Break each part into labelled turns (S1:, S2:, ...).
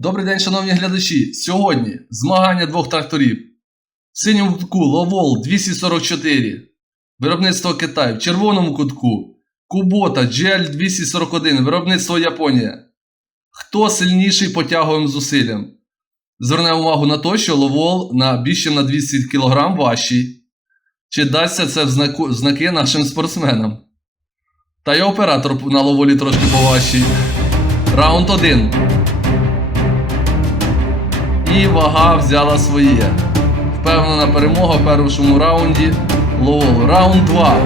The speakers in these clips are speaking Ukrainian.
S1: Добрий день, шановні глядачі. Сьогодні змагання двох тракторів. В синьому кутку Ловол 244. Виробництво Китай. В червоному кутку Кубота GL 241. Виробництво Японія. Хто сильніший по зусиллям? Звернемо увагу на те, що Ловол на більше на 200 кг важчий. Чи дасться це в знаку, знаки нашим спортсменам? Та й оператор на ловолі трошки поважчий. Раунд 1. І вага взяла своє. Впевнена перемога в першому раунді Ловол. Раунд 2.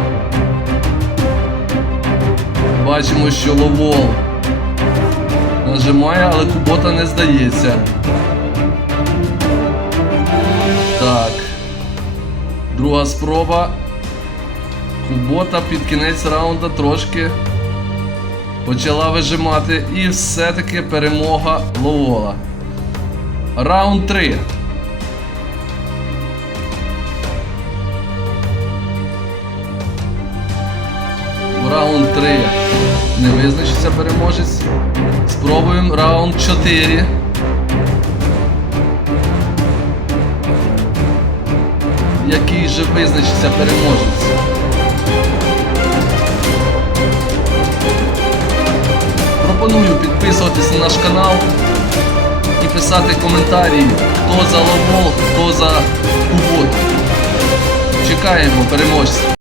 S1: Бачимо, що Ловол нажимає, але Кубота не здається. Так. Друга спроба. Кубота під кінець раунда трошки почала вижимати. І все-таки перемога Ловола. Раунд 3. Раунд 3. Не визначиться переможець. Спробуємо раунд 4. Який же визначиться переможець? Пропоную підписуватись на наш канал і писати коментарі, хто за лобол, хто за кубот. Чекаємо переможця.